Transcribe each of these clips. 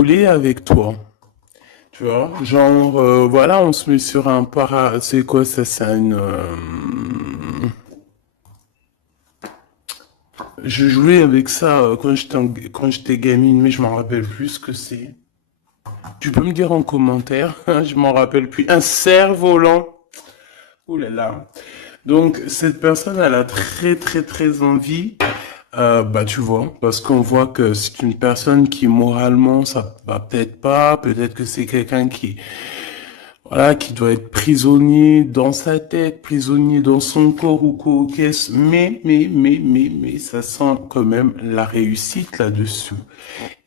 rouler avec toi. Tu vois, genre, voilà, on se met sur un para... C'est quoi ça? C'est une... Je jouais avec ça quand j'étais gamine, mais je m'en rappelle plus ce que c'est. Tu peux me dire en commentaire? Je m'en rappelle plus. Un cerf-volant. Ouh là là. Donc, cette personne, elle a très, très, très envie. Bah, tu vois, parce qu'on voit que c'est une personne qui, moralement, ça va peut-être pas. Peut-être que c'est quelqu'un qui, voilà, qui doit être prisonnier dans sa tête, prisonnier dans son corps ou quoi, qu'est-ce, mais, ça sent quand même la réussite là-dessus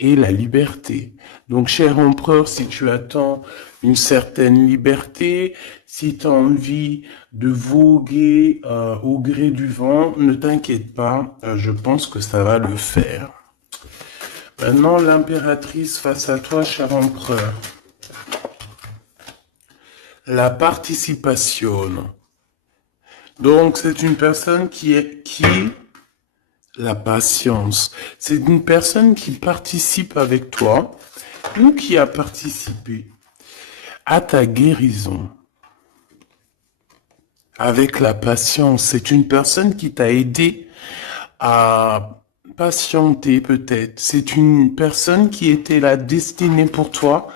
et la liberté. Donc, cher empereur, si tu attends une certaine liberté, si tu as envie de voguer au gré du vent, ne t'inquiète pas, je pense que ça va le faire. Maintenant, l'impératrice face à toi, cher empereur. La participation. Donc, c'est une personne qui la patience. C'est une personne qui participe avec toi ou qui a participé à ta guérison. Avec la patience, c'est une personne qui t'a aidé à patienter peut-être. C'est une personne qui était la destinée pour toi.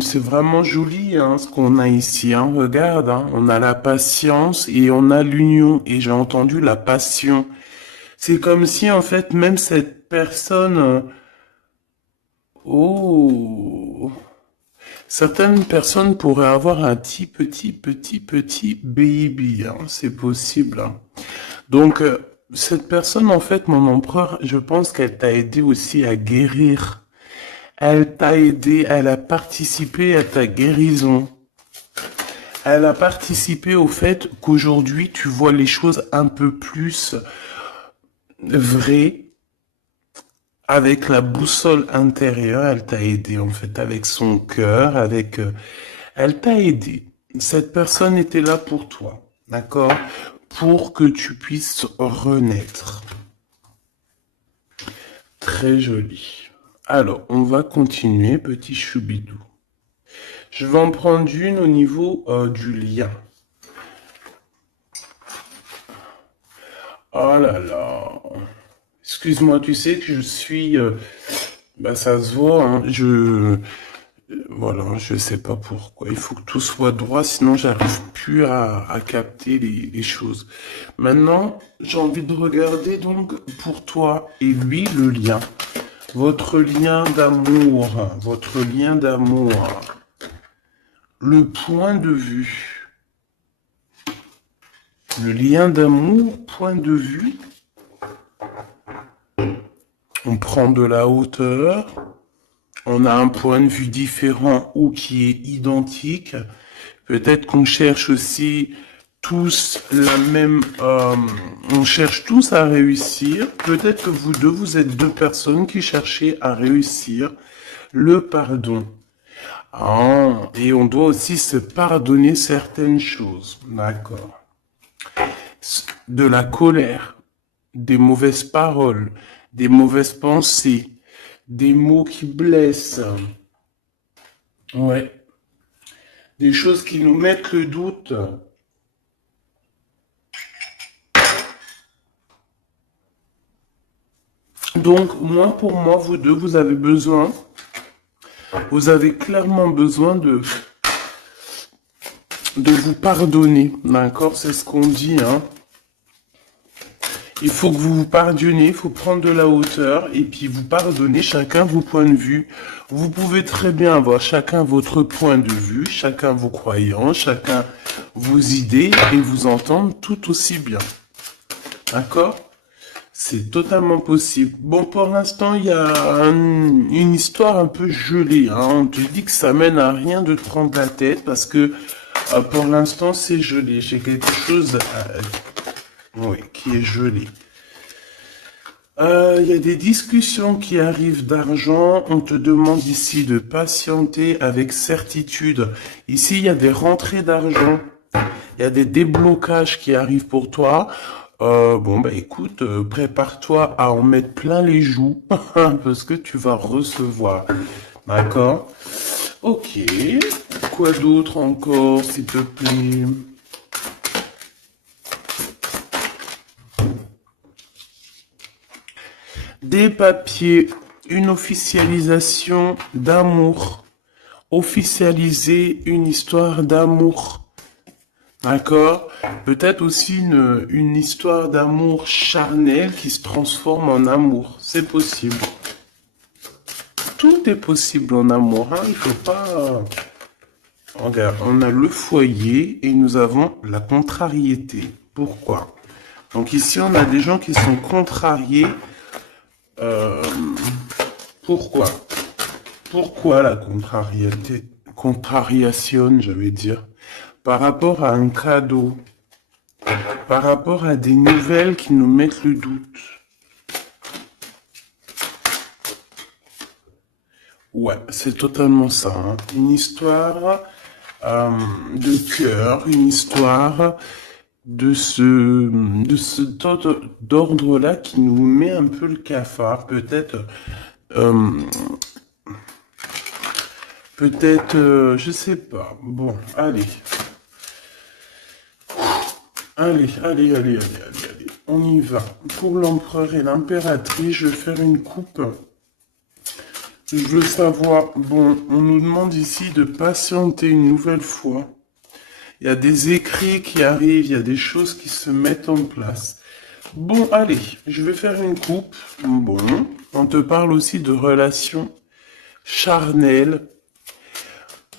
C'est vraiment joli hein, ce qu'on a ici. Hein. Regarde, hein, on a la patience et on a l'union. Et j'ai entendu la passion. C'est comme si en fait même cette personne... oh, certaines personnes pourraient avoir un petit baby. Hein, c'est possible. Hein. Donc cette personne en fait, mon empereur, je pense qu'elle t'a aidé aussi à guérir. Elle t'a aidé, elle a participé à ta guérison. Elle a participé au fait qu'aujourd'hui, tu vois les choses un peu plus vraies. Avec la boussole intérieure, elle t'a aidé en fait, avec son cœur, avec... elle t'a aidé. Cette personne était là pour toi, d'accord? Pour que tu puisses renaître. Très joli. Alors, on va continuer, petit choubidou. Je vais en prendre une au niveau du lien. Oh là là. Excuse-moi, tu sais que je suis... bah ça se voit, hein, voilà, je sais pas pourquoi. Il faut que tout soit droit, sinon j'arrive plus à capter les choses. Maintenant, j'ai envie de regarder donc pour toi et lui le lien. Votre lien d'amour, votre lien d'amour. Le point de vue. Le lien d'amour, point de vue. On prend de la hauteur. On a un point de vue différent ou qui est identique. Peut-être qu'on cherche aussi tous la même... on cherche tous à réussir. Peut-être que vous deux, vous êtes deux personnes qui cherchez à réussir le pardon. Ah, et on doit aussi se pardonner certaines choses. D'accord. De la colère, des mauvaises paroles, des mauvaises pensées, des mots qui blessent. Ouais. Des choses qui nous mettent le doute. Donc, moi, pour moi, vous deux, vous avez clairement besoin de vous pardonner. D'accord? C'est ce qu'on dit, hein. Il faut que vous vous pardonniez, il faut prendre de la hauteur et puis vous pardonner chacun vos points de vue. Vous pouvez très bien avoir chacun votre point de vue, chacun vos croyances, chacun vos idées et vous entendre tout aussi bien. D'accord? C'est totalement possible. Bon, pour l'instant, il y a une histoire un peu gelée. Hein. On te dit que ça mène à rien de te prendre la tête parce que pour l'instant, c'est gelé. J'ai quelque chose oui, qui est gelé. Il y a des discussions qui arrivent d'argent. On te demande ici de patienter avec certitude. Ici, il y a des rentrées d'argent. Il y a des déblocages qui arrivent pour toi. Bon, bah écoute, prépare-toi à en mettre plein les joues, parce que tu vas recevoir. D'accord? Ok. Quoi d'autre encore, s'il te plaît? Des papiers, une officialisation d'amour. Officialiser une histoire d'amour. D'accord? Peut-être aussi une histoire d'amour charnel qui se transforme en amour. C'est possible. Tout est possible en amour, hein. Il faut pas... Regarde, on a le foyer et nous avons la contrariété. Pourquoi? Donc ici, on a des gens qui sont contrariés. Euh, pourquoi? Pourquoi la contrariété? Contrariation, je vais dire. Par rapport à un cadeau. Par rapport à des nouvelles qui nous mettent le doute. Ouais, c'est totalement ça, hein. Une histoire de cœur, une histoire de ce d'ordre-là qui nous met un peu le cafard. Euh, je sais pas. Bon, allez. Allez. On y va. Pour l'empereur et l'impératrice, je vais faire une coupe. Je veux savoir, bon, on nous demande ici de patienter une nouvelle fois. Il y a des écrits qui arrivent, il y a des choses qui se mettent en place. Bon, allez, je vais faire une coupe. Bon, on te parle aussi de relations charnelles.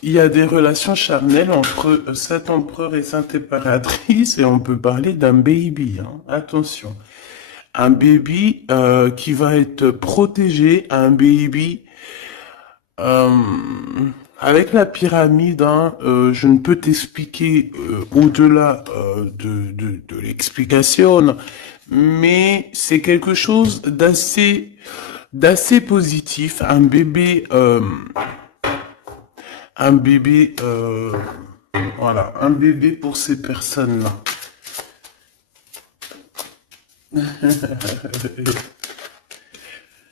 Il y a des relations charnelles entre cet empereur et cette impératrice et on peut parler d'un baby, hein. Attention. Un baby qui va être protégé, un baby euh, avec la pyramide, hein, je ne peux t'expliquer au-delà de l'explication, mais c'est quelque chose d'assez positif. Un bébé, voilà, un bébé pour ces personnes-là.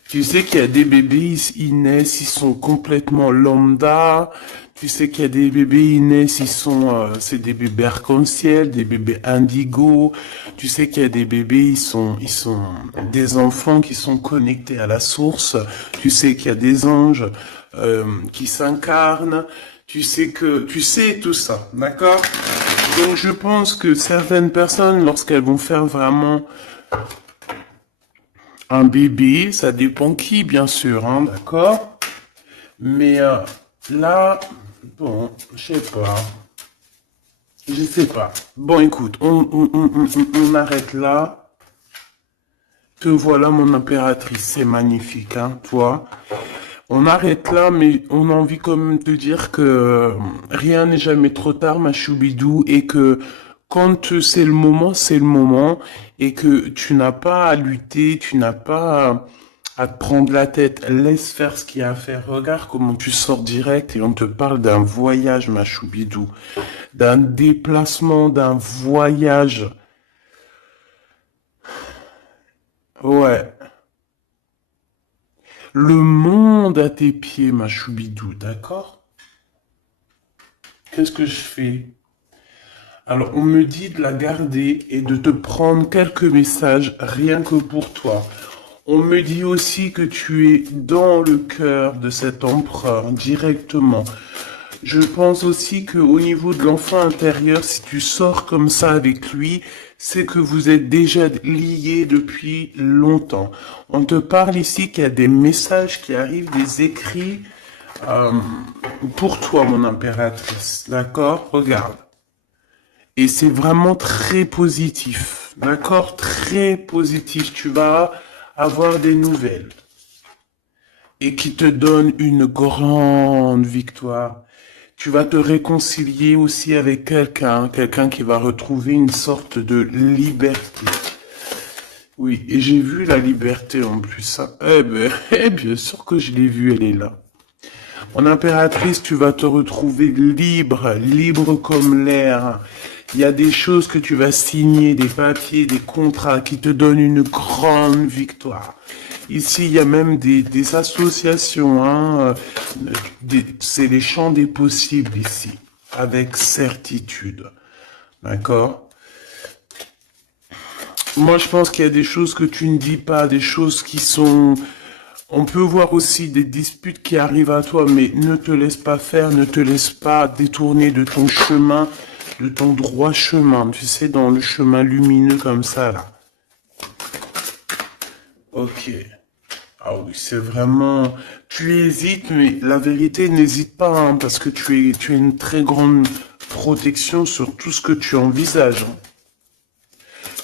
Tu sais qu'il y a des bébés, ils naissent, ils sont complètement lambda. Tu sais qu'il y a des bébés, ils naissent, c'est des bébés arc-en-ciel, des bébés indigo. Tu sais qu'il y a des bébés, ils sont des enfants qui sont connectés à la source. Tu sais qu'il y a des anges qui s'incarnent. Tu sais tout ça, d'accord? Donc je pense que certaines personnes, lorsqu'elles vont faire vraiment un bébé, ça dépend qui, bien sûr, hein, d'accord? Mais là, bon, je sais pas. Bon, écoute, on arrête là. Te voilà, mon impératrice, c'est magnifique, hein, toi. On arrête là, mais on a envie quand même de dire que rien n'est jamais trop tard, ma choubidou, et que quand c'est le moment, et que tu n'as pas à lutter, tu n'as pas à te prendre la tête. Laisse faire ce qu'il y a à faire. Regarde comment tu sors direct et on te parle d'un voyage, ma choubidou, d'un déplacement, d'un voyage. Ouais. Le monde à tes pieds, ma choubidou, d'accord? Qu'est-ce que je fais? Alors, on me dit de la garder et de te prendre quelques messages rien que pour toi. On me dit aussi que tu es dans le cœur de cet empereur directement. Je pense aussi que au niveau de l'enfant intérieur, si tu sors comme ça avec lui, c'est que vous êtes déjà liés depuis longtemps. On te parle ici qu'il y a des messages qui arrivent, des écrits euh, pour toi, mon impératrice. D'accord? Regarde. Et c'est vraiment très positif. D'accord? Très positif. Tu vas avoir des nouvelles. Et qui te donnent une grande victoire. Tu vas te réconcilier aussi avec quelqu'un qui va retrouver une sorte de liberté. Oui, et j'ai vu la liberté en plus, hein. Eh ben, bien sûr que je l'ai vue, elle est là. Mon impératrice, tu vas te retrouver libre, libre comme l'air. Il y a des choses que tu vas signer, des papiers, des contrats qui te donnent une grande victoire. Ici, il y a même des associations, hein, c'est les champs des possibles ici, avec certitude. D'accord? Moi, je pense qu'il y a des choses que tu ne dis pas, des choses qui sont... On peut voir aussi des disputes qui arrivent à toi, mais ne te laisse pas faire, ne te laisse pas détourner de ton chemin, de ton droit chemin, tu sais, dans le chemin lumineux comme ça, là. Ok. Ah oui, c'est vraiment... Tu hésites, mais la vérité, n'hésite pas, hein, parce que tu as une très grande protection sur tout ce que tu envisages, hein.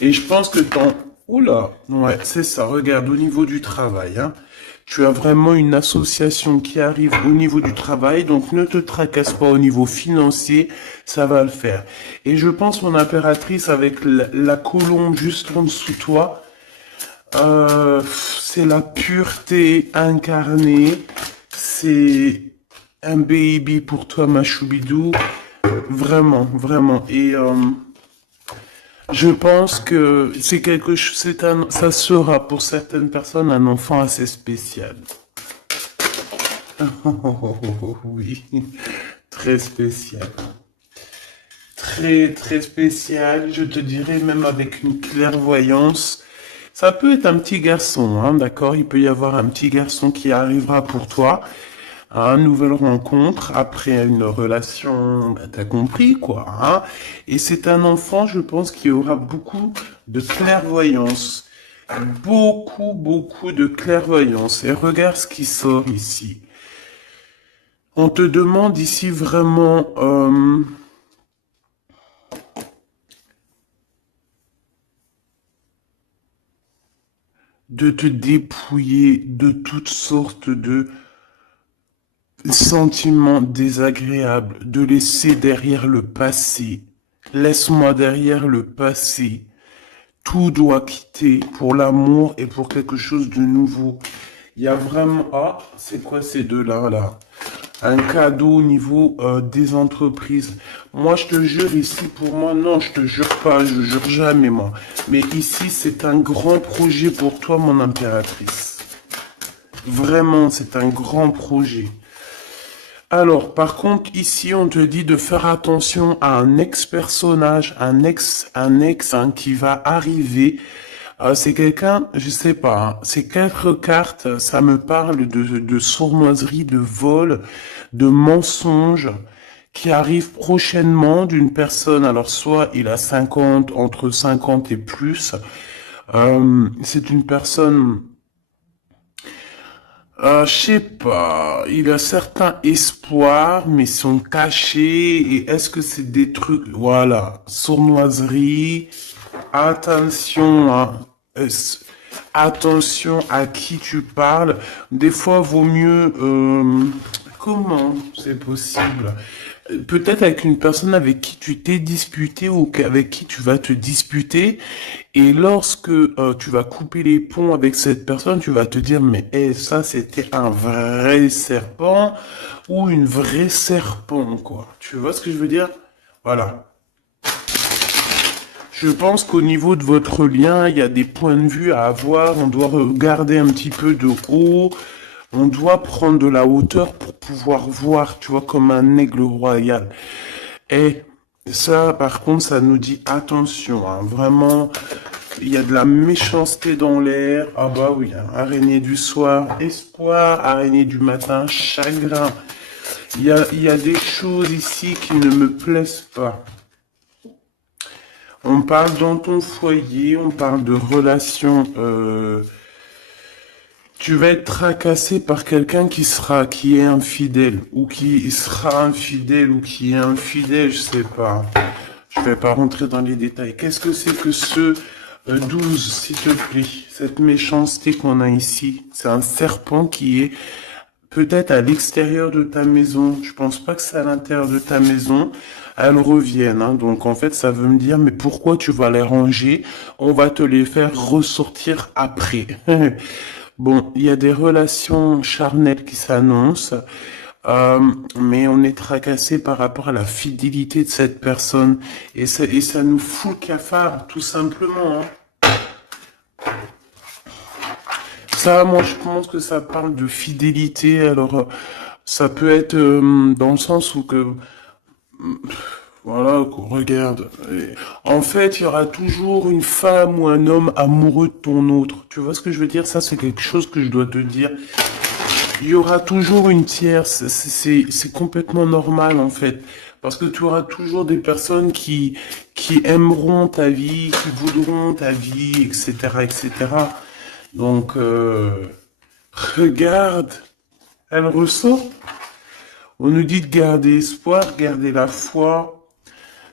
Et je pense que ton... Oula, ouais, c'est ça. Regarde, au niveau du travail, hein, tu as vraiment une association qui arrive au niveau du travail, donc ne te tracasse pas au niveau financier, ça va le faire. Et je pense, mon impératrice, avec la colombe juste en dessous de toi, c'est la pureté incarnée, c'est un baby pour toi, ma choubidou, vraiment, vraiment. Et je pense que c'est quelque chose, ça sera pour certaines personnes un enfant assez spécial. Oui, très spécial. Très, très spécial, je te dirais même avec une clairvoyance. Ça peut être un petit garçon, hein, d'accord? Il peut y avoir un petit garçon qui arrivera pour toi à une nouvelle rencontre après une relation, bah, t'as compris quoi, hein? Et c'est un enfant, je pense, qui aura beaucoup de clairvoyance. Beaucoup, beaucoup de clairvoyance. Et regarde ce qui sort ici. On te demande ici vraiment... de te dépouiller de toutes sortes de sentiments désagréables, de laisser derrière le passé. Laisse-moi derrière le passé. Tout doit quitter pour l'amour et pour quelque chose de nouveau. Il y a vraiment... Ah, c'est quoi ces deux-là, là? Un cadeau au niveau des entreprises. Moi, je te jure, ici, pour moi, non, je te jure pas, je jure jamais, moi. Mais ici, c'est un grand projet pour toi, mon impératrice. Vraiment, c'est un grand projet. Alors, par contre, ici, on te dit de faire attention à un ex-personnage, un ex hein, qui va arriver. C'est quelqu'un, je sais pas, hein, ces quatre cartes, ça me parle de sournoiserie, de vol, de mensonge qui arrive prochainement d'une personne. Alors, soit il a 50, entre 50 et plus. C'est une personne... je sais pas, il a certains espoirs, mais sont cachés. Et est-ce que c'est des trucs, voilà, sournoiserie, attention, hein, attention à qui tu parles. Des fois, vaut mieux, comment c'est possible? Peut-être avec une personne avec qui tu t'es disputé ou avec qui tu vas te disputer. Et lorsque tu vas couper les ponts avec cette personne, tu vas te dire, mais ça, c'était un vrai serpent ou une vraie serpent, quoi. Tu vois ce que je veux dire? Voilà. Je pense qu'au niveau de votre lien, il y a des points de vue à avoir. On doit regarder un petit peu de haut. On doit prendre de la hauteur pour pouvoir voir, tu vois, comme un aigle royal. Et ça, par contre, ça nous dit attention, hein, vraiment, il y a de la méchanceté dans l'air. Ah bah oui, hein, araignée du soir, espoir, araignée du matin, chagrin. Il y a des choses ici qui ne me plaisent pas. On parle dans ton foyer, on parle de relations. Tu vas être tracassé par quelqu'un qui est infidèle, ou qui sera infidèle, ou qui est infidèle, je sais pas. Je vais pas rentrer dans les détails. Qu'est-ce que c'est que ce 12, s'il te plaît? Cette méchanceté qu'on a ici, c'est un serpent qui est peut-être à l'extérieur de ta maison. Je pense pas que c'est à l'intérieur de ta maison. Elles reviennent, hein. Donc en fait, ça veut me dire, mais pourquoi tu vas les ranger? On va te les faire ressortir après. Bon, il y a des relations charnelles qui s'annoncent. Euh, mais on est tracassé par rapport à la fidélité de cette personne. Et ça nous fout le cafard, tout simplement. Hein. Ça, moi, je pense que ça parle de fidélité. Alors, ça peut être dans le sens où que, voilà, qu'on regarde. En fait, il y aura toujours une femme ou un homme amoureux de ton autre. Tu vois ce que je veux dire? Ça, c'est quelque chose que je dois te dire. Il y aura toujours une tierce, c'est complètement normal en fait, parce que tu auras toujours des personnes qui aimeront ta vie, qui voudront ta vie, etc., etc. Donc, regarde, elle ressort. On nous dit de garder espoir, garder la foi,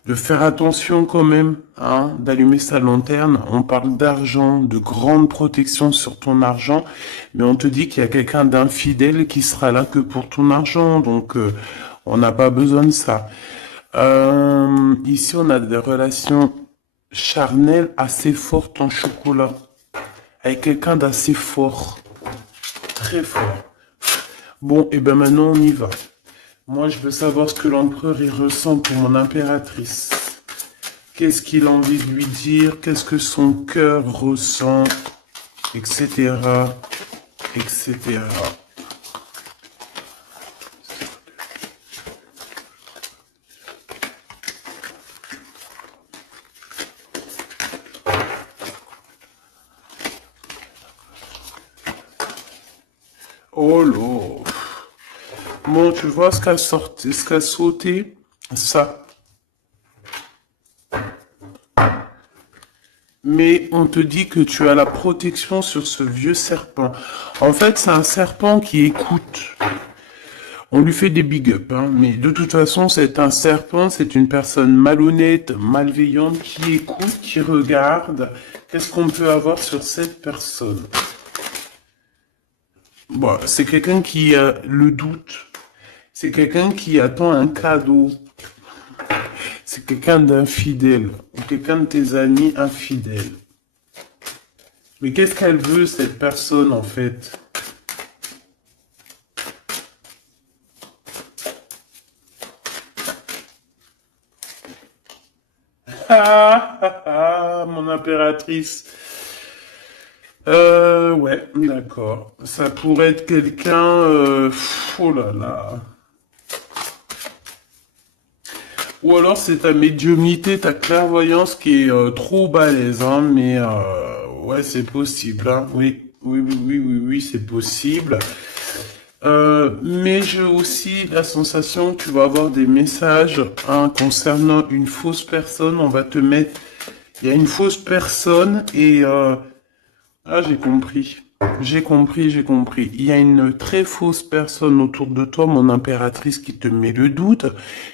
de faire attention quand même, hein, d'allumer sa lanterne. On parle d'argent, de grande protection sur ton argent, mais on te dit qu'il y a quelqu'un d'infidèle qui sera là que pour ton argent, donc on n'a pas besoin de ça. Ici, on a des relations charnelles assez fortes en chocolat, avec quelqu'un d'assez fort, très fort. Bon, et ben maintenant on y va. Moi, je veux savoir ce que l'empereur il ressent pour mon impératrice. Qu'est-ce qu'il a envie de lui dire? Qu'est-ce que son cœur ressent? Etc. Etc. Oh là. Bon, tu vois ce qu'a sorti, ce qu'a sauté? Ça. Mais on te dit que tu as la protection sur ce vieux serpent. En fait, c'est un serpent qui écoute. On lui fait des big up, hein, mais de toute façon, c'est un serpent, c'est une personne malhonnête, malveillante, qui écoute, qui regarde. Qu'est-ce qu'on peut avoir sur cette personne? Bon, c'est quelqu'un qui a le doute. C'est quelqu'un qui attend un cadeau. C'est quelqu'un d'infidèle. Ou quelqu'un de tes amis infidèles. Mais qu'est-ce qu'elle veut, cette personne, en fait? Ah, ah, ah, mon impératrice. Ouais, d'accord. Ça pourrait être quelqu'un... oh là là. Ou alors c'est ta médiumnité, ta clairvoyance qui est trop balèze, hein, mais ouais, c'est possible, hein. Oui, oui, oui, oui, oui, oui, c'est possible. Mais j'ai aussi la sensation que tu vas avoir des messages hein, concernant une fausse personne. On va te mettre... Il y a une fausse personne et... ah, j'ai compris. J'ai compris, j'ai compris. Il y a une très fausse personne autour de toi, mon impératrice, qui te met le doute,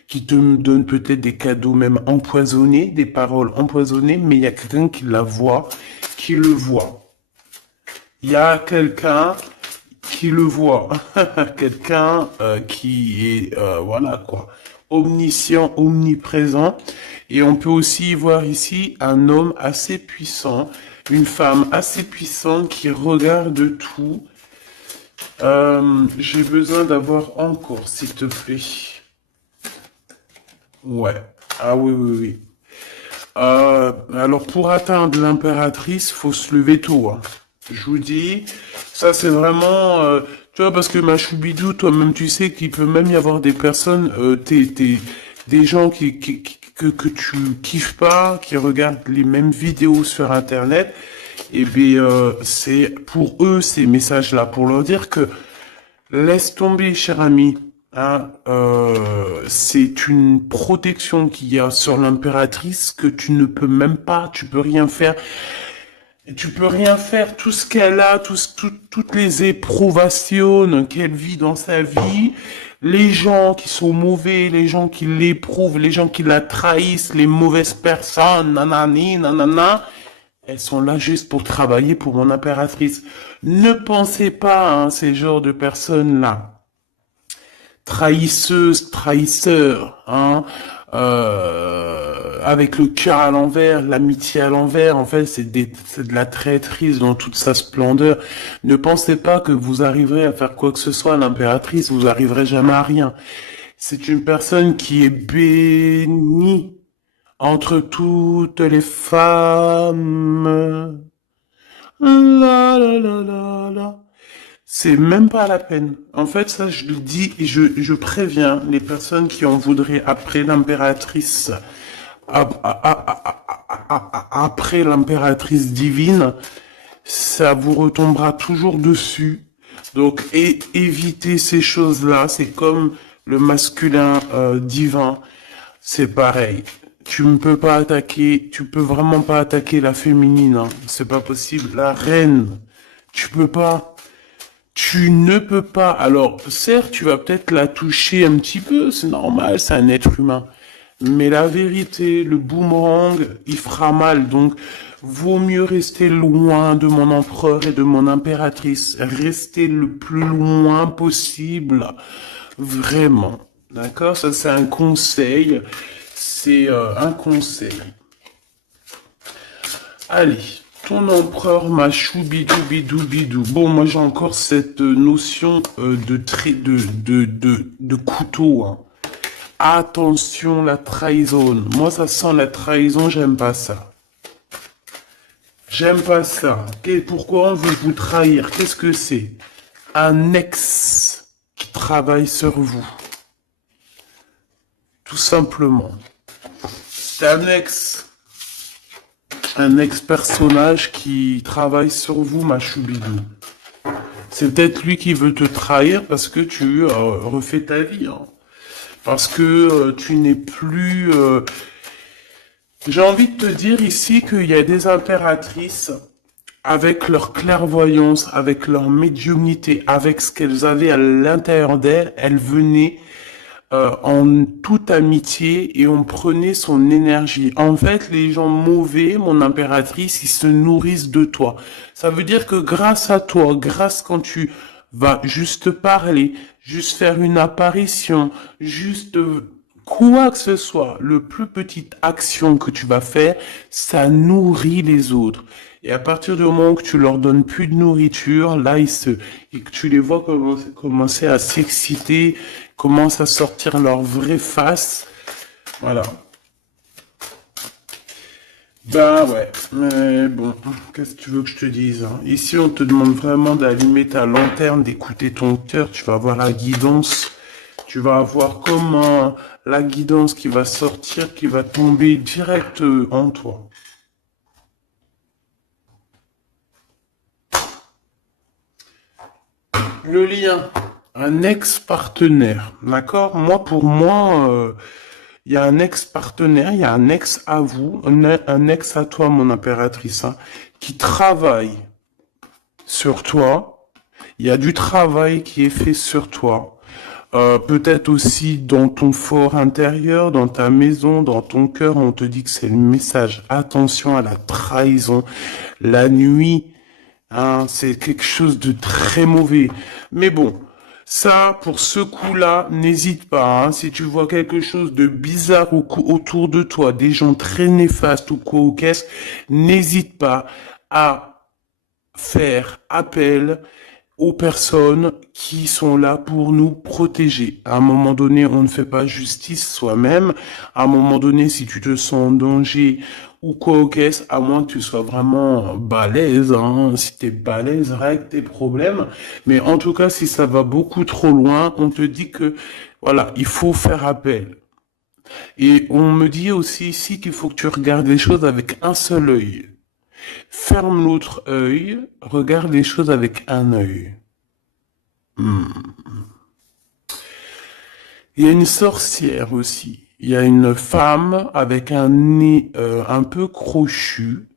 qui te donne peut-être des cadeaux même empoisonnés, des paroles empoisonnées, mais il y a quelqu'un qui la voit, qui le voit. Il y a quelqu'un qui le voit, quelqu'un qui est, voilà quoi, omniscient, omniprésent. Et on peut aussi voir ici un homme assez puissant, une femme assez puissante qui regarde tout. J'ai besoin d'avoir encore, s'il te plaît. Ouais. Ah oui, oui, oui. Alors pour atteindre l'impératrice, faut se lever tôt. Hein. Je vous dis, ça c'est vraiment, tu vois, parce que ma choubidou, toi-même tu sais qu'il peut même y avoir des personnes, des gens que tu kiffes pas, qui regardent les mêmes vidéos sur Internet, et bien c'est pour eux ces messages-là, pour leur dire que laisse tomber, cher ami. Hein, c'est une protection qu'il y a sur l'impératrice que tu ne peux même pas, tu peux rien faire. Et tu peux rien faire, tout ce qu'elle a, toutes les éprouvations qu'elle vit dans sa vie, les gens qui sont mauvais, les gens qui l'éprouvent, les gens qui la trahissent, les mauvaises personnes, nanani, nanana, elles sont là juste pour travailler pour mon impératrice. Ne pensez pas à ces genres de personnes-là. trahisseuse, trahisseur, hein, avec le cœur à l'envers, l'amitié à l'envers, en fait, c'est de la traîtrise dans toute sa splendeur. Ne pensez pas que vous arriverez à faire quoi que ce soit à l'impératrice, vous arriverez jamais à rien. C'est une personne qui est bénie entre toutes les femmes. La la la la la. C'est même pas la peine. En fait, ça, je le dis et je préviens les personnes qui en voudraient après l'impératrice, après l'impératrice divine, ça vous retombera toujours dessus. Donc, évitez ces choses-là. C'est comme le masculin divin. C'est pareil. Tu ne peux pas attaquer, tu peux vraiment pas attaquer la féminine, hein. C'est pas possible. La reine, tu peux pas. Tu ne peux pas. Alors, certes, tu vas peut-être la toucher un petit peu, c'est normal, c'est un être humain. Mais la vérité, le boomerang, il fera mal. Donc, vaut mieux rester loin de mon empereur et de mon impératrice. Rester le plus loin possible. Vraiment. D'accord? Ça, c'est un conseil. C'est un conseil. Allez. Ton empereur m'a choubidoubidou. Bon, moi j'ai encore cette notion de couteau, hein. Attention, la trahison. Moi, ça sent la trahison, j'aime pas ça. J'aime pas ça. Pourquoi on veut vous trahir? Qu'est-ce que c'est? Un ex qui travaille sur vous. Tout simplement. C'est un ex-personnage qui travaille sur vous, ma choubidou. C'est peut-être lui qui veut te trahir parce que tu refais ta vie, hein. Parce que tu n'es plus... J'ai envie de te dire ici qu'il y a des impératrices, avec leur clairvoyance, avec leur médiumnité, avec ce qu'elles avaient à l'intérieur d'elles, elles venaient en toute amitié et on prenait son énergie. En fait, les gens mauvais, mon impératrice, ils se nourrissent de toi. Ça veut dire que grâce à toi, grâce quand tu vas juste parler, juste faire une apparition, juste quoi que ce soit, le plus petite action que tu vas faire, ça nourrit les autres. Et à partir du moment où tu leur donnes plus de nourriture, là, et que tu les vois commencer à s'exciter, commencent à sortir leur vraie face. Voilà. Ben ouais, mais bon, qu'est-ce que tu veux que je te dise, hein? Ici, on te demande vraiment d'allumer ta lanterne, d'écouter ton cœur. Tu vas avoir la guidance. Tu vas avoir comment la guidance qui va sortir, qui va tomber direct en toi. Le lien, un ex-partenaire, d'accord? Moi, pour moi, il y a un ex-partenaire, il y a un ex à vous, un ex à toi, mon impératrice, hein, qui travaille sur toi. Il y a du travail qui est fait sur toi. Peut-être aussi dans ton fort intérieur, dans ta maison, dans ton cœur, on te dit que c'est le message. Attention à la trahison. La nuit, hein, c'est quelque chose de très mauvais. Mais bon, ça, pour ce coup-là, n'hésite pas, hein. Si tu vois quelque chose de bizarre autour de toi, des gens très néfastes ou quoi ou qu'est-ce, n'hésite pas à faire appel aux personnes qui sont là pour nous protéger. À un moment donné, on ne fait pas justice soi-même. À un moment donné, si tu te sens en danger ou quoi au caisse, à moins que tu sois vraiment balèze, hein. Si t'es balèze, règle tes problèmes. Mais en tout cas, si ça va beaucoup trop loin, on te dit que, voilà, il faut faire appel. Et on me dit aussi ici qu'il faut que tu regardes les choses avec un seul œil. Ferme l'autre œil, regarde les choses avec un œil. Il y a une sorcière aussi. Il y a une femme avec un nez un peu crochu.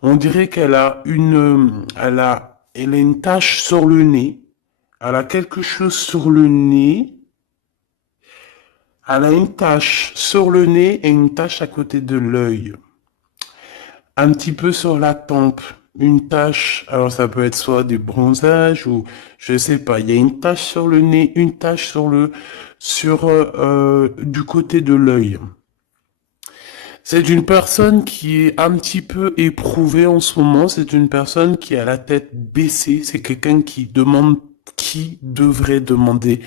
On dirait elle a une tache sur le nez. Elle a quelque chose sur le nez. Elle a une tache sur le nez et une tache à côté de l'œil. Un petit peu sur la tempe. une tache. Alors ça peut être soit des bronzages ou je sais pas. Il y a une tache sur le nez, une tache sur du côté de l'œil. C'est une personne qui est un petit peu éprouvée en ce moment. C'est une personne qui a la tête baissée. C'est quelqu'un qui devrait demander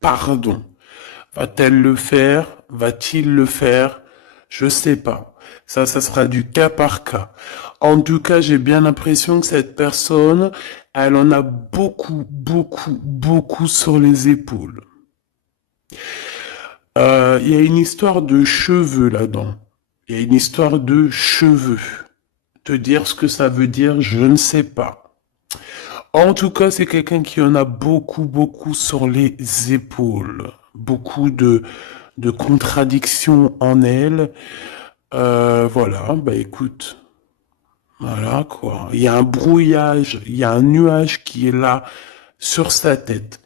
pardon. Va-t-elle le faire? Va-t-il le faire? Je sais pas. Ça sera du cas par cas. En tout cas, j'ai bien l'impression que cette personne, elle en a beaucoup, beaucoup, beaucoup sur les épaules. Il y a une histoire de cheveux là-dedans. Il y a une histoire de cheveux. Te dire ce que ça veut dire, je ne sais pas. En tout cas, c'est quelqu'un qui en a beaucoup, beaucoup sur les épaules. Beaucoup de contradictions en elle. Voilà, bah écoute, voilà quoi. Il y a un brouillage, il y a un nuage qui est là sur sa tête.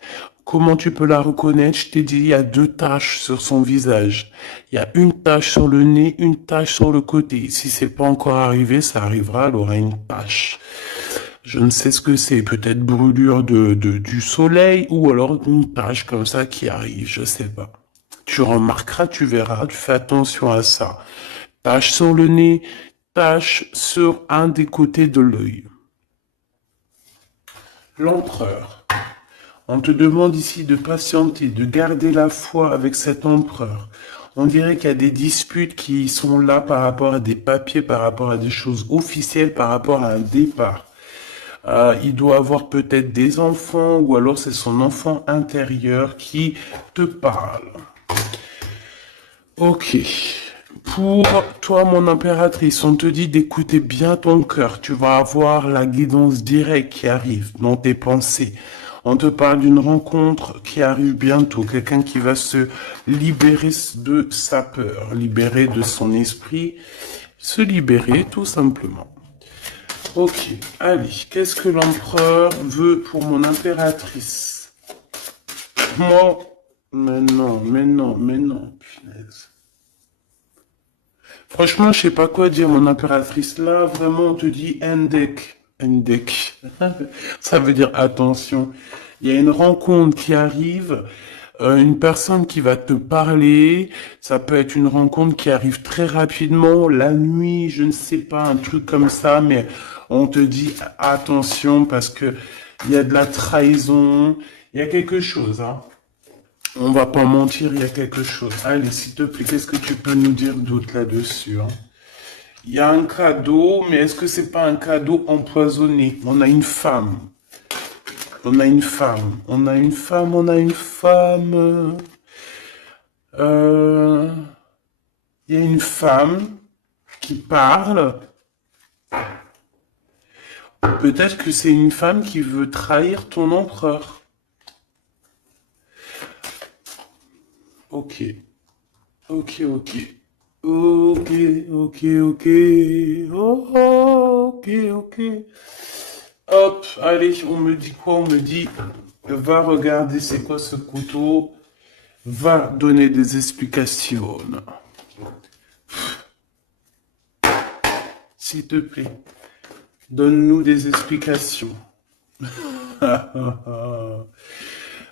Comment tu peux la reconnaître? Je t'ai dit, il y a deux taches sur son visage. Il y a une tache sur le nez, une tache sur le côté. Si c'est pas encore arrivé, ça arrivera, elle aura une tache. Je ne sais ce que c'est, peut-être brûlure du soleil ou alors une tache comme ça qui arrive, je sais pas. Tu remarqueras, tu verras, tu fais attention à ça. Tache sur le nez, tache sur un des côtés de l'œil. L'empereur. On te demande ici de patienter, de garder la foi avec cet empereur. On dirait qu'il y a des disputes qui sont là par rapport à des papiers, par rapport à des choses officielles, par rapport à un départ. Il doit avoir peut-être des enfants ou alors c'est son enfant intérieur qui te parle. Ok. Pour toi, mon impératrice, on te dit d'écouter bien ton cœur. Tu vas avoir la guidance directe qui arrive dans tes pensées. On te parle d'une rencontre qui arrive bientôt. Quelqu'un qui va se libérer de sa peur, libérer de son esprit, se libérer tout simplement. Ok, allez, qu'est-ce que l'empereur veut pour mon impératrice? Moi, mais non, mais non, mais non, punaise. Franchement, je sais pas quoi dire, mon impératrice. Là, vraiment, on te dit Endek. Endek. Ça veut dire attention. Il y a une rencontre qui arrive, une personne qui va te parler. Ça peut être une rencontre qui arrive très rapidement, la nuit, je ne sais pas, un truc comme ça, mais on te dit attention parce que il y a de la trahison, il y a quelque chose, hein. On va pas mentir, il y a quelque chose. Allez, s'il te plaît, qu'est-ce que tu peux nous dire d'autre là-dessus, hein? Il y a un cadeau, mais est-ce que c'est pas un cadeau empoisonné? On a une femme. On a une femme. On a une femme. On a une femme. Euh, Il y a une femme qui parle. Peut-être que c'est une femme qui veut trahir ton empereur. Ok. Ok, ok. Ok, ok, ok. Oh, oh, ok, ok. Hop, allez, on me dit quoi? On me dit, va regarder c'est quoi ce couteau, va donner des explications. S'il te plaît, donne-nous des explications.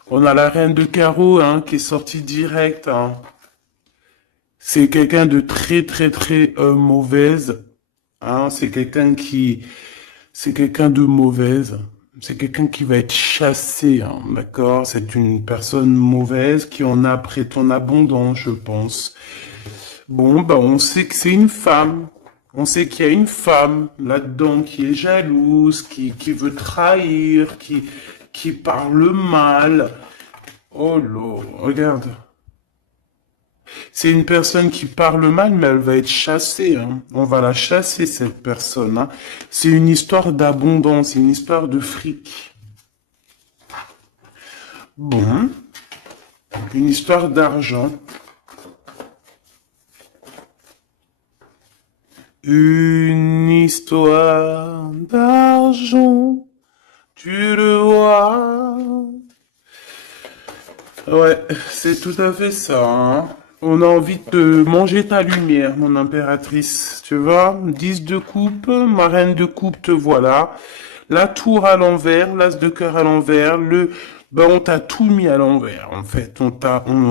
On a la reine de carreau hein, qui est sortie direct. Hein. C'est quelqu'un de très très très mauvaise. Hein. C'est quelqu'un de mauvaise. C'est quelqu'un qui va être chassé, hein, d'accord? C'est une personne mauvaise qui en a après ton abondance, je pense. Bon, bah, on sait que c'est une femme. On sait qu'il y a une femme là-dedans qui est jalouse, qui veut trahir, qui parle mal. Oh là, regarde. C'est une personne qui parle mal, mais elle va être chassée. Hein. On va la chasser, cette personne. Hein. C'est une histoire d'abondance, une histoire de fric. Bon, une histoire d'argent. Une histoire d'argent, tu le vois. Ouais, c'est tout à fait ça. Hein. On a envie de manger ta lumière, mon impératrice. Tu vois, 10 de coupe, ma reine de coupe, te voilà. La tour à l'envers, l'as de cœur à l'envers, ben on t'a tout mis à l'envers, en fait.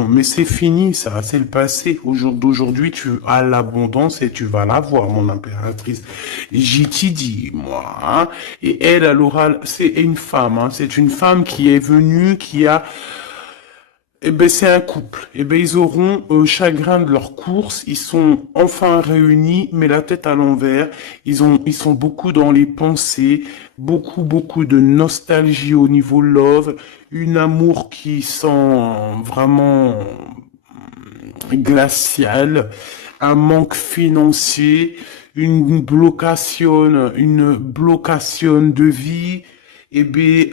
Mais c'est fini, ça, c'est le passé. Au jour d'aujourd'hui, tu as l'abondance et tu vas l'avoir, mon impératrice. J'y t'y dis, moi, hein. Et elle aura, c'est une femme, hein. C'est une femme qui est venue, qui a, eh ben, c'est un couple. Eh ben, ils auront chagrin de leur course. Ils sont enfin réunis, mais la tête à l'envers. Ils sont beaucoup dans les pensées, beaucoup de nostalgie au niveau love, une amour qui sent vraiment glacial, un manque financier, une blocation de vie, et bien,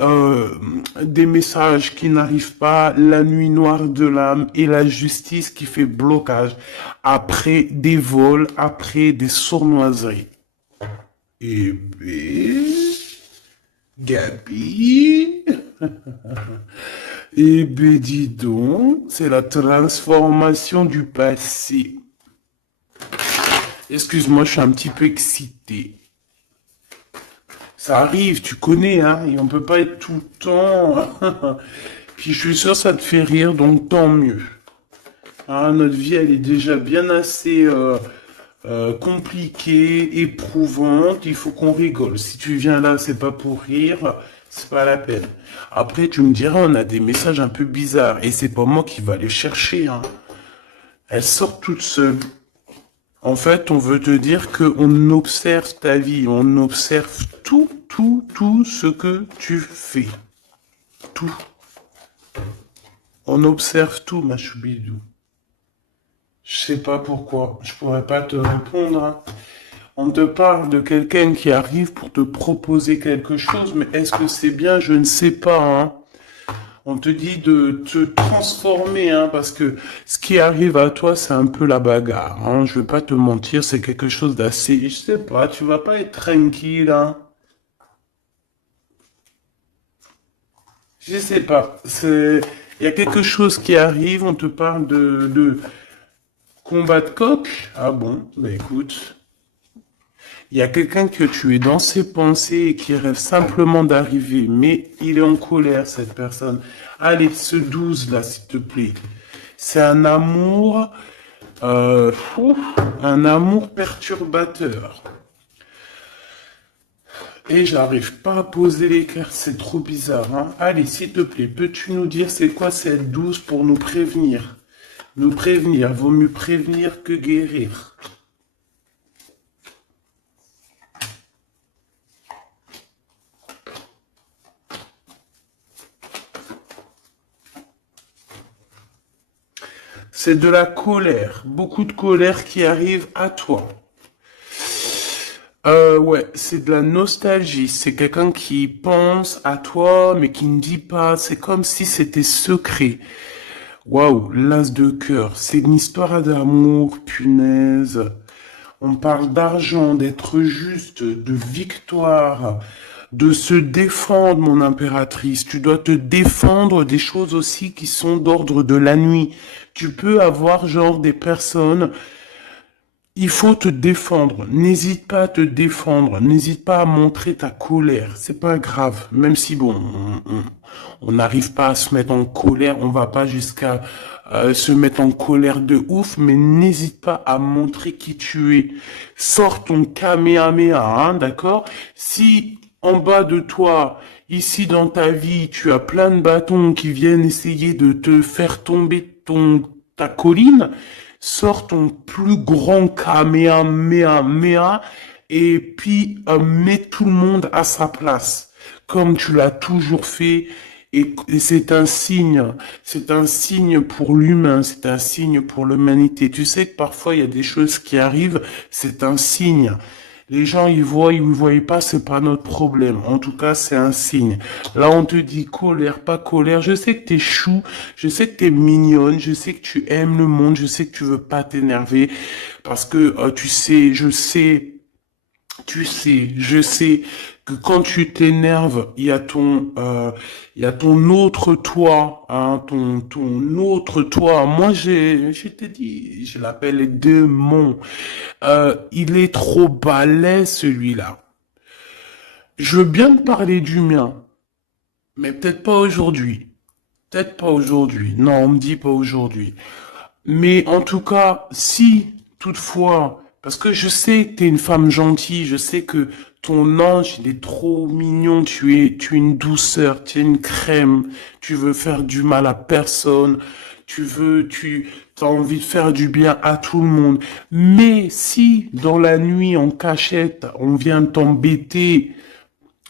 des messages qui n'arrivent pas, la nuit noire de l'âme et la justice qui fait blocage après des vols, après des sournoiseries. Et bien, Gabi, eh bien, dis donc, c'est la transformation du passé. Excuse-moi, je suis un petit peu excité. Ça arrive, tu connais, hein, et on peut pas être tout le temps. Puis je suis sûr que ça te fait rire, donc tant mieux. Hein, notre vie, elle est déjà bien assez compliquée, éprouvante. Il faut qu'on rigole. Si tu viens là, c'est pas pour rire, c'est pas la peine. Après, tu me diras, on a des messages un peu bizarres, et c'est pas moi qui va les chercher. Hein. Elles sortent toutes seules. En fait, on veut te dire qu'on observe ta vie, on observe tout ce que tu fais. Tout. On observe tout, ma choubidou. Je sais pas pourquoi, je pourrais pas te répondre. Hein. On te parle de quelqu'un qui arrive pour te proposer quelque chose, mais est-ce que c'est bien? Je ne sais pas. Hein. On te dit de te transformer, hein, parce que ce qui arrive à toi, c'est un peu la bagarre. Hein. Je vais pas te mentir, c'est quelque chose d'assez... Je sais pas, tu vas pas être tranquille. Hein. Je sais pas. Il y a quelque chose qui arrive, on te parle de combat de coq. Ah bon, bah écoute. Il y a quelqu'un que tu es dans ses pensées et qui rêve simplement d'arriver, mais il est en colère, cette personne. Allez, ce 12 là, s'il te plaît. C'est euh, un amour perturbateur. Et j'arrive pas à poser les cartes, c'est trop bizarre. Hein. Allez, s'il te plaît, peux-tu nous dire c'est quoi cette 12 pour nous prévenir? Nous prévenir, vaut mieux prévenir que guérir. C'est de la colère, beaucoup de colère qui arrive à toi. Ouais, c'est de la nostalgie. C'est quelqu'un qui pense à toi, mais qui ne dit pas. C'est comme si c'était secret. Waouh, l'as de cœur. C'est une histoire d'amour, punaise. On parle d'argent, d'être juste, de victoire, de se défendre, mon impératrice. Tu dois te défendre des choses aussi qui sont d'ordre de la nuit. Tu peux avoir genre des personnes. Il faut te défendre. N'hésite pas à te défendre. N'hésite pas à montrer ta colère. C'est pas grave. Même si bon, on n'arrive pas à se mettre en colère, on va pas jusqu'à se mettre en colère de ouf, mais n'hésite pas à montrer qui tu es. Sors ton Kamehameha, hein, d'accord? Si en bas de toi, ici dans ta vie, tu as plein de bâtons qui viennent essayer de te faire tomber ta colline, sors ton plus grand Kamehameha et puis mets tout le monde à sa place, comme tu l'as toujours fait. Et c'est un signe pour l'humain, c'est un signe pour l'humanité. Tu sais que parfois il y a des choses qui arrivent, c'est un signe. Les gens, ils voient, ils ne voient pas, c'est pas notre problème. En tout cas, c'est un signe. Là, on te dit colère, pas colère. Je sais que t'es chou, je sais que t'es mignonne, je sais que tu aimes le monde, je sais que tu veux pas t'énerver. Parce que, tu sais, je sais, Tu sais, je sais que quand tu t'énerves, il y a ton autre toi, hein, ton autre toi. Moi, je t'ai dit, je l'appelle démon. Il est trop balèze, celui-là. Je veux bien te parler du mien, mais peut-être pas aujourd'hui. Peut-être pas aujourd'hui. Non, on me dit pas aujourd'hui. Mais en tout cas, si toutefois, parce que je sais que t'es une femme gentille, je sais que ton ange, il est trop mignon, tu es une douceur, tu es une crème, tu veux faire du mal à personne, t'as envie de faire du bien à tout le monde. Mais si dans la nuit en cachette, on vient t'embêter.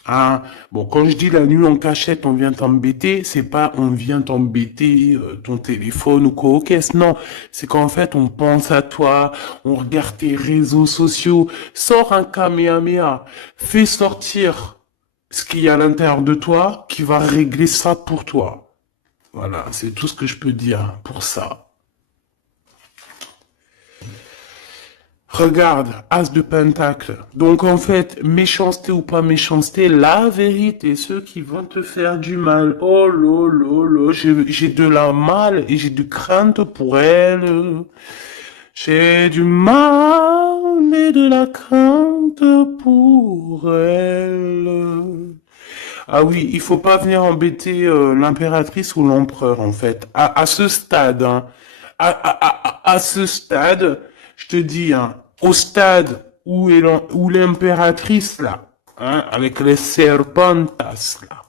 Ah, bon, quand je dis la nuit en cachette, on vient t'embêter, c'est pas on vient t'embêter ton téléphone ou quoi aux caisses, non. C'est qu'en fait, on pense à toi, on regarde tes réseaux sociaux, sors un Kamehameha, fais sortir ce qu'il y a à l'intérieur de toi qui va régler ça pour toi. Voilà, c'est tout ce que je peux dire pour ça. Regarde, As de Pentacle. Donc en fait, méchanceté ou pas méchanceté, la vérité, ceux qui vont te faire du mal, oh là, j'ai de la mal et j'ai de crainte pour elle. J'ai du mal et de la crainte pour elle. Ah oui, il faut pas venir embêter l'impératrice ou l'empereur en fait. À ce stade, hein, à ce stade, je te dis, hein, au stade où l'impératrice là, hein, avec les serpentas là,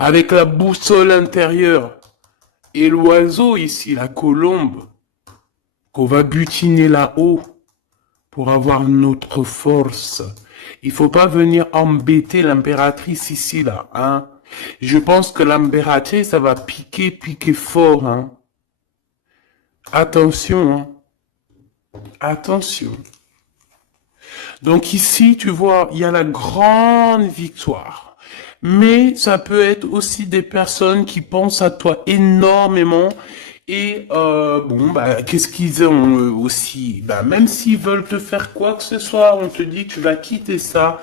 avec la boussole intérieure et l'oiseau ici, la colombe, qu'on va butiner là-haut pour avoir notre force. Il faut pas venir embêter l'impératrice ici, là, hein. Je pense que l'impératrice, ça va piquer fort, hein. Attention, hein. Attention. Donc ici, tu vois, il y a la grande victoire. Mais ça peut être aussi des personnes qui pensent à toi énormément. Et bon, bah, qu'est-ce qu'ils ont aussi? Bah, même s'ils veulent te faire quoi que ce soit, on te dit que tu vas quitter ça.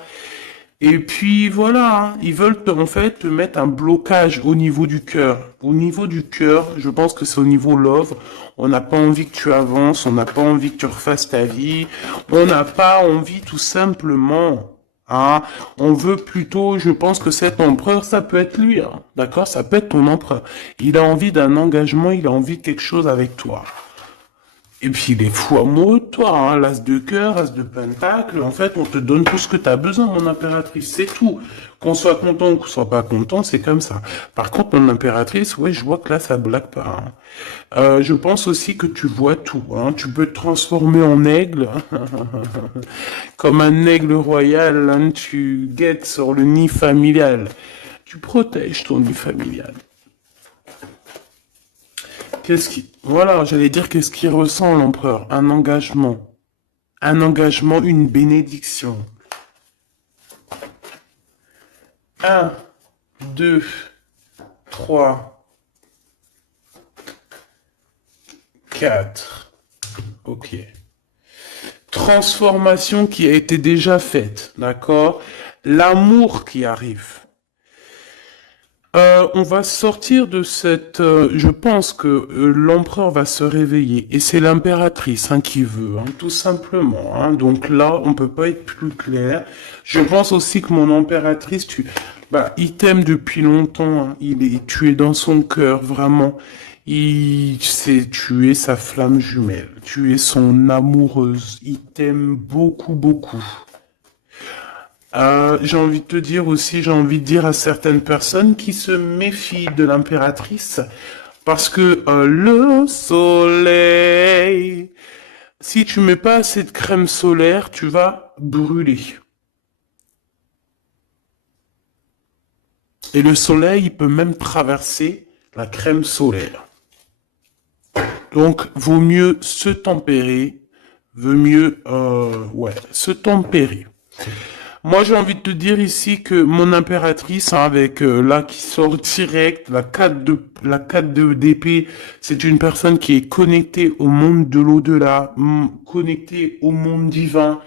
Et puis voilà, hein, ils veulent en fait te mettre un blocage au niveau du cœur. Au niveau du cœur, je pense que c'est au niveau love. On n'a pas envie que tu avances, on n'a pas envie que tu refasses ta vie, on n'a pas envie tout simplement. Hein. On veut plutôt, je pense que cet empereur, ça peut être lui, hein, d'accord? Ça peut être ton empereur. Il a envie d'un engagement, il a envie de quelque chose avec toi. Et puis il est fou amoureux de toi, hein, l'as de cœur, as de pentacle. En fait, on te donne tout ce que tu as besoin, mon impératrice, c'est tout. Qu'on soit content ou qu'on soit pas content, c'est comme ça. Par contre, mon impératrice, ouais, je vois que là, ça blague pas. Hein. Je pense aussi que tu vois tout. Hein. Tu peux te transformer en aigle, comme un aigle royal. Hein. Tu guettes sur le nid familial. Tu protèges ton nid familial. Voilà, j'allais dire qu'est-ce qu'il ressent l'empereur? Un engagement. Un engagement, une bénédiction. Un, deux, trois, quatre. Ok. Transformation qui a été déjà faite, d'accord? L'amour qui arrive. On va sortir de cette... je pense que l'empereur va se réveiller. Et c'est l'impératrice hein, qui veut, hein, tout simplement. Hein. Donc là, on peut pas être plus clair. Je pense aussi que mon impératrice, il t'aime depuis longtemps. Hein. Tu es dans son cœur, vraiment. Tu es sa flamme jumelle. Tu es son amoureuse. Il t'aime beaucoup, beaucoup. J'ai envie de te dire aussi, j'ai envie de dire à certaines personnes qui se méfient de l'impératrice parce que le soleil, si tu mets pas assez de crème solaire, tu vas brûler. Et le soleil, il peut même traverser la crème solaire. Donc, vaut mieux se tempérer, se tempérer. Moi, j'ai envie de te dire ici que mon impératrice, hein, avec là qui sort direct, la 4 de d'épée, c'est une personne qui est connectée au monde de l'au-delà, connectée au monde divin.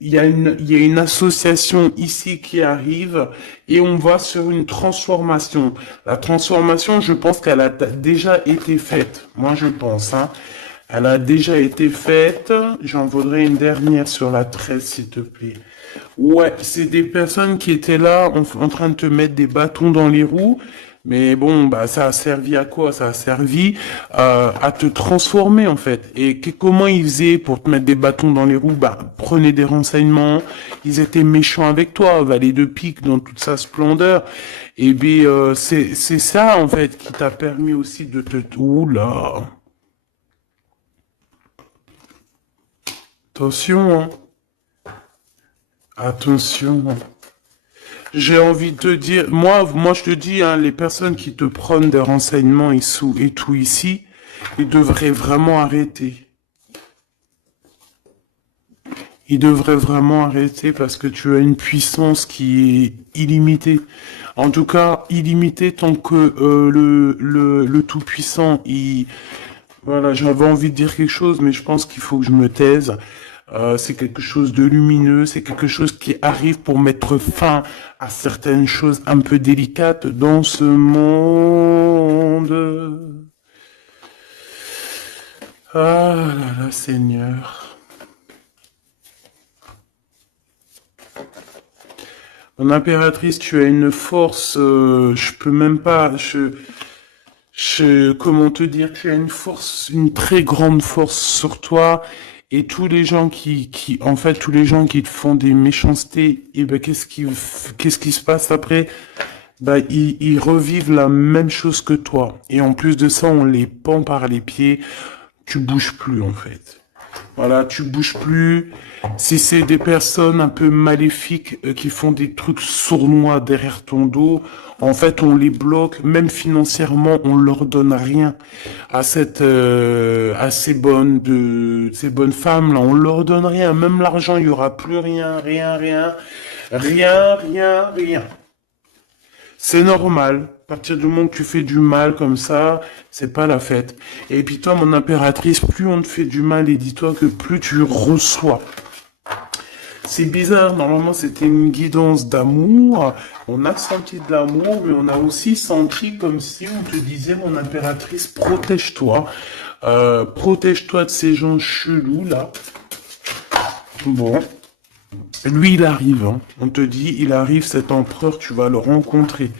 il y a une association ici qui arrive et on va sur une transformation. La transformation, je pense qu'elle a déjà été faite. Moi, je pense, hein. Elle a déjà été faite. J'en voudrais une dernière sur la 13, s'il te plaît. Ouais, c'est des personnes qui étaient là en train de te mettre des bâtons dans les roues. Mais bon, bah ça a servi à quoi? Ça a servi à te transformer en fait. Et comment ils faisaient pour te mettre des bâtons dans les roues? Bah prenez des renseignements. Ils étaient méchants avec toi, valet de pique dans toute sa splendeur. Et bien c'est ça en fait qui t'a permis aussi de te. Oula, attention, hein. Attention. J'ai envie de te dire, moi je te dis, hein, les personnes qui te prennent des renseignements et tout ici, ils devraient vraiment arrêter. Ils devraient vraiment arrêter parce que tu as une puissance qui est illimitée. En tout cas, illimitée tant que le Tout-Puissant, voilà, j'avais envie de dire quelque chose, mais je pense qu'il faut que je me taise. C'est quelque chose de lumineux, c'est quelque chose qui arrive pour mettre fin à certaines choses un peu délicates dans ce monde. Ah là là, Seigneur. Mon impératrice, tu as une force, je peux même pas, comment te dire, tu as une force, une très grande force sur toi. Et tous les gens en fait, tous les gens qui te font des méchancetés, et ben, qu'est-ce qui se passe après? Bah, ils revivent la même chose que toi. Et en plus de ça, on les pend par les pieds. Tu bouges plus, en fait. Voilà, tu bouges plus. Si c'est des personnes un peu maléfiques qui font des trucs sournois derrière ton dos, en fait, on les bloque, même financièrement, on leur donne rien à ces bonnes femmes là, on leur donne rien, même l'argent, il y aura plus rien, rien, rien, rien, rien, rien. C'est normal. À partir du moment que tu fais du mal comme ça, c'est pas la fête. Et puis toi, mon impératrice, plus on te fait du mal, et dis-toi que plus tu reçois. C'est bizarre, normalement c'était une guidance d'amour. On a senti de l'amour, mais on a aussi senti comme si on te disait, mon impératrice, protège-toi. Protège-toi de ces gens chelous là. Bon, lui il arrive, hein. On te dit, il arrive, cet empereur, tu vas le rencontrer.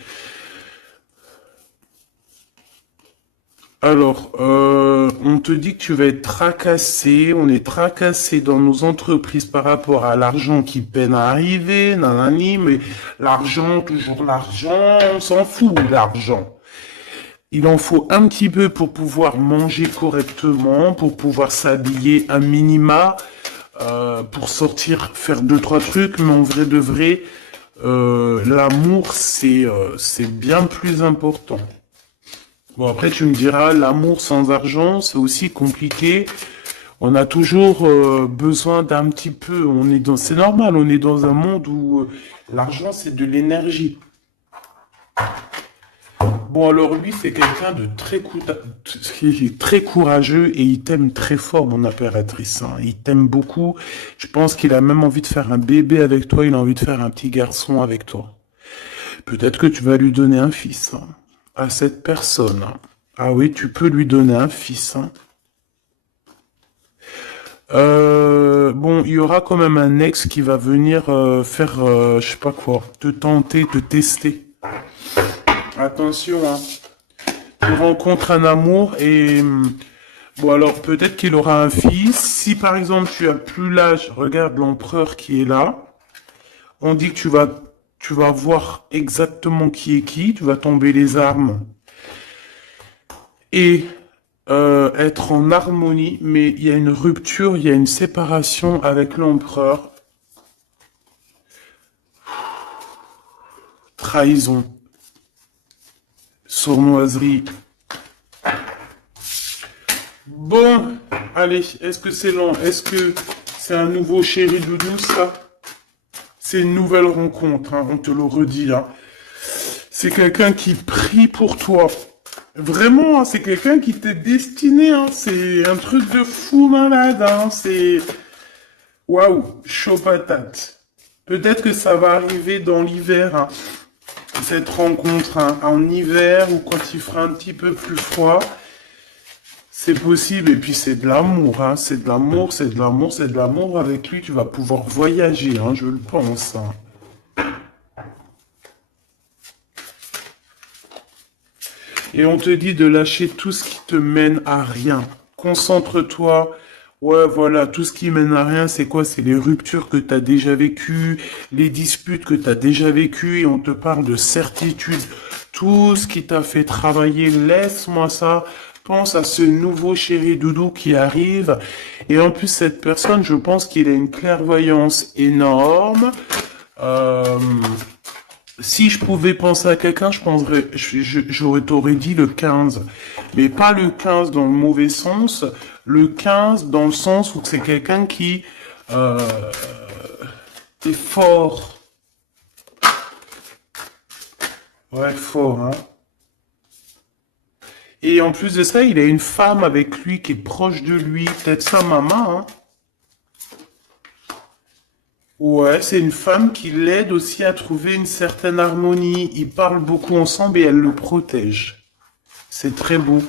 Alors, on te dit que tu vas être tracassé, on est tracassé dans nos entreprises par rapport à l'argent qui peine à arriver, nanani, mais l'argent, toujours l'argent, on s'en fout, l'argent. Il en faut un petit peu pour pouvoir manger correctement, pour pouvoir s'habiller un minima, pour sortir, faire deux, trois trucs, mais en vrai de vrai, l'amour, c'est bien plus important. Bon, après, tu me diras, l'amour sans argent, c'est aussi compliqué. On a toujours besoin d'un petit peu. C'est normal, on est dans un monde où l'argent, c'est de l'énergie. Bon, alors lui, c'est quelqu'un de qui est très courageux et il t'aime très fort, mon impératrice, hein. Il t'aime beaucoup. Je pense qu'il a même envie de faire un bébé avec toi. Il a envie de faire un petit garçon avec toi. Peut-être que tu vas lui donner un fils, hein, à cette personne, hein. Ah oui, tu peux lui donner un fils, hein. Bon, il y aura quand même un ex qui va venir faire, je sais pas quoi, te tenter, te tester. Attention, hein. Tu rencontres un amour et bon alors peut-être qu'il aura un fils. Si par exemple tu as plus l'âge, regarde l'empereur qui est là. On dit que tu vas voir exactement qui est qui. Tu vas tomber les armes et être en harmonie. Mais il y a une rupture, il y a une séparation avec l'empereur. Trahison, sournoiserie. Bon, allez, est-ce que c'est long? Est-ce que c'est un nouveau chéri doudou, ça? C'est une nouvelle rencontre, hein, on te le redit, hein. C'est quelqu'un qui prie pour toi. Vraiment, hein, c'est quelqu'un qui t'est destiné, hein. C'est un truc de fou malade, hein. Waouh, chaud patate. Peut-être que ça va arriver dans l'hiver, hein, cette rencontre, hein, en hiver ou quand il fera un petit peu plus froid. C'est possible, et puis c'est de l'amour, hein, c'est de l'amour, c'est de l'amour, c'est de l'amour. Avec lui, tu vas pouvoir voyager, hein, je le pense, hein. Et on te dit de lâcher tout ce qui te mène à rien. Concentre-toi. Ouais, voilà, tout ce qui mène à rien, c'est quoi? C'est les ruptures que tu as déjà vécues, les disputes que tu as déjà vécues, et on te parle de certitude. Tout ce qui t'a fait travailler, laisse-moi ça. Pense à ce nouveau chéri doudou qui arrive. Et en plus, cette personne, je pense qu'il a une clairvoyance énorme. Euh, Si je pouvais penser à quelqu'un, je penserais, t'aurais dit le 15. Mais pas le 15 dans le mauvais sens, le 15 dans le sens où c'est quelqu'un qui euh, est fort. Ouais, fort, hein. Et en plus de ça, il a une femme avec lui qui est proche de lui, peut-être sa maman, hein. Ouais, c'est une femme qui l'aide aussi à trouver une certaine harmonie. Ils parlent beaucoup ensemble et elle le protège. C'est très beau.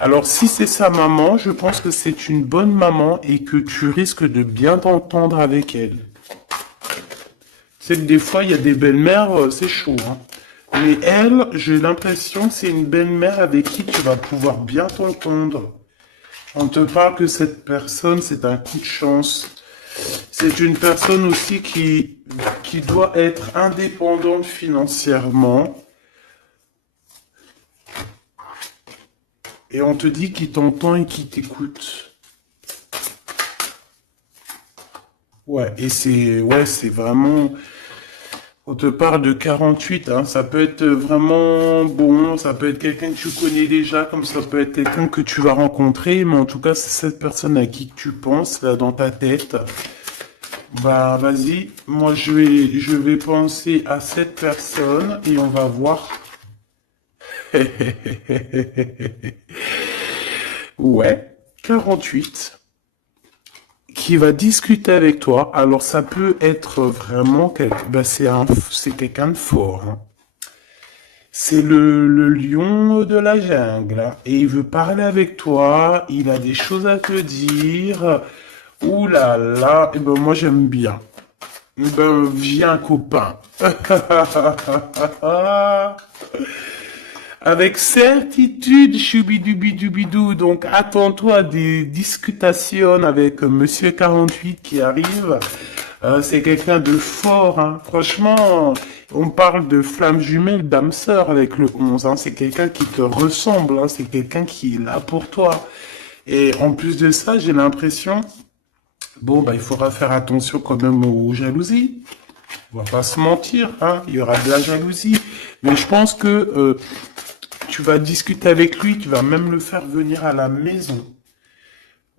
Alors, si c'est sa maman, je pense que c'est une bonne maman et que tu risques de bien t'entendre avec elle. C'est que des fois, il y a des belles-mères, c'est chaud, hein. Mais elle, j'ai l'impression que c'est une belle-mère avec qui tu vas pouvoir bien t'entendre. On te parle que cette personne, c'est un coup de chance. C'est une personne aussi qui doit être indépendante financièrement. Et on te dit qu'il t'entend et qu'il t'écoute. Ouais, c'est vraiment, on te parle de 48, hein, ça peut être vraiment bon, ça peut être quelqu'un que tu connais déjà, comme ça peut être quelqu'un que tu vas rencontrer, mais en tout cas, c'est cette personne à qui tu penses, là, dans ta tête. Bah, vas-y, moi, je vais penser à cette personne et on va voir. Ouais, 48. Qui va discuter avec toi. Alors ça peut être vraiment c'est quelqu'un de fort, hein. C'est le lion de la jungle, hein. Et il veut parler avec toi. Il a des choses à te dire. Ouh là là. Et ben moi j'aime bien. Eh ben viens copain. Avec certitude, choubidoubidoubidou. Donc, attends-toi à des discutations avec Monsieur 48 qui arrive. C'est quelqu'un de fort, hein. Franchement, on parle de flamme jumelle, d'âme sœur avec le 11, hein. C'est quelqu'un qui te ressemble, hein. C'est quelqu'un qui est là pour toi. Et en plus de ça, j'ai l'impression, bon, bah, il faudra faire attention quand même aux jalousies. On va pas se mentir, hein. Il y aura de la jalousie. Mais je pense que tu vas discuter avec lui, tu vas même le faire venir à la maison.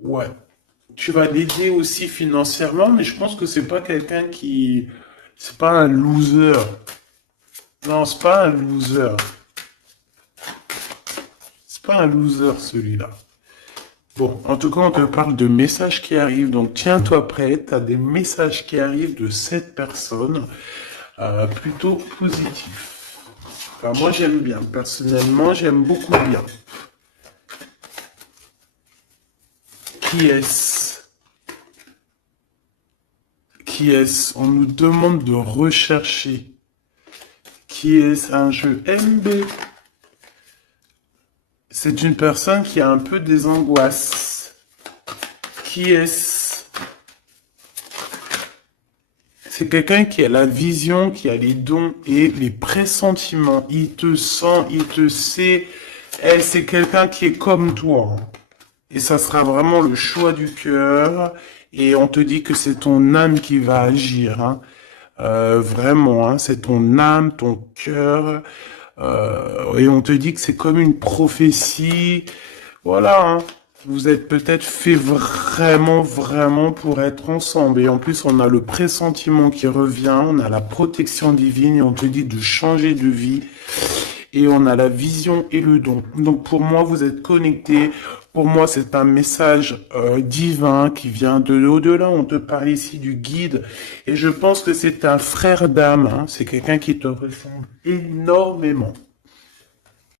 Ouais. Tu vas l'aider aussi financièrement, mais je pense que c'est pas quelqu'un qui... C'est pas un loser. Non, c'est pas un loser. C'est pas un loser, celui-là. Bon, en tout cas, on te parle de messages qui arrivent, donc tiens-toi prêt, t'as des messages qui arrivent de cette personne, plutôt positifs. Enfin, moi, j'aime bien. Personnellement, j'aime beaucoup bien. Qui est-ce? Qui est-ce? On nous demande de rechercher. Qui est-ce? Un jeu MB. C'est une personne qui a un peu des angoisses. Qui est-ce? C'est quelqu'un qui a la vision, qui a les dons et les pressentiments. Il te sent, il te sait. Et c'est quelqu'un qui est comme toi. Et ça sera vraiment le choix du cœur. Et on te dit que c'est ton âme qui va agir, hein. Vraiment, hein, c'est ton âme, ton cœur. Et on te dit que c'est comme une prophétie. Voilà, hein. Vous êtes peut-être fait vraiment, vraiment pour être ensemble. Et en plus, on a le pressentiment qui revient, on a la protection divine et on te dit de changer de vie. et on a la vision et le don. Donc pour moi, vous êtes connectés. Pour moi, c'est un message divin qui vient de l'au-delà. On te parle ici du guide. Et je pense que c'est un frère d'âme. Hein. C'est quelqu'un qui te ressemble énormément.